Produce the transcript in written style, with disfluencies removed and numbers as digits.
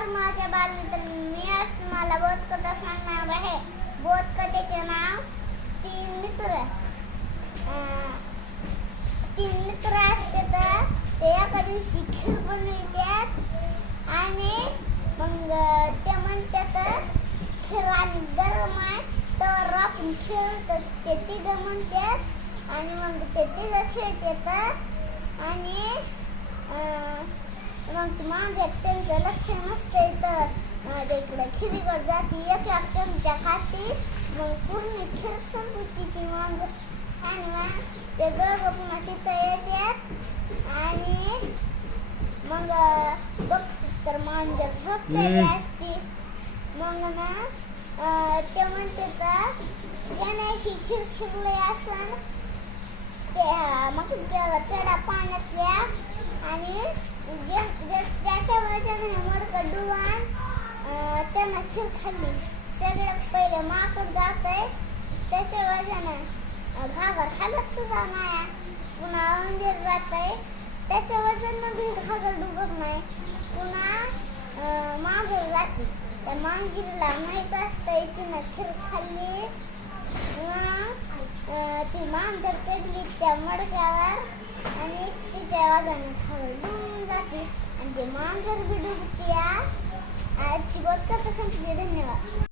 नमस्कार माझ्या बालमित्रांनो, मी आज तुम्हाला बोधकथा सांगणार आहे. बोधकथेचे नाव तीन मित्र. तीन मित्र असते तर ते एका दिवशी खीर बनवितात आणि मग ते म्हणतात खीर आणि गरम आहे तर आपण खेळतात. ते तिघं म्हणतात आणि मग ते तिघं खेळतात आणि मग माझ्या त्यांचं लक्ष नसते तर माझ्या इकडे खिरीकडे जाती एक चमचा खाती. मग पूर्ण खीर संपवती ती मांजर आणि मग ते दोघं पुन्हा तिथं येतात आणि मग बघते तर मांजर झोपलेली असते. मग ना ते म्हणते तर ज्याने ही खीर खिरली असन ते मग त्यावर चढा पाण्यातल्या आणि ज्याच्या वजन मडकं डुवान त्यानं खीर खाल्ली. सगळ्यात पहिले माकड जातंय त्याच्या वजन घागर खालत सुद्धा नाही. पुन्हा उंदीर जातंय त्याच्या वजन भी घागर डुबत नाही. पुन्हा मांजर जाते त्या मांजरीला माहीत असतंय तिनं खीर खाल्ली. ती मांजर चढली त्या मडक्यावर आणि तिच्या वजन घागर डुबून जाते आणि ते मांजर बी डुबते. आजची बोधकथा संपली. धन्यवाद.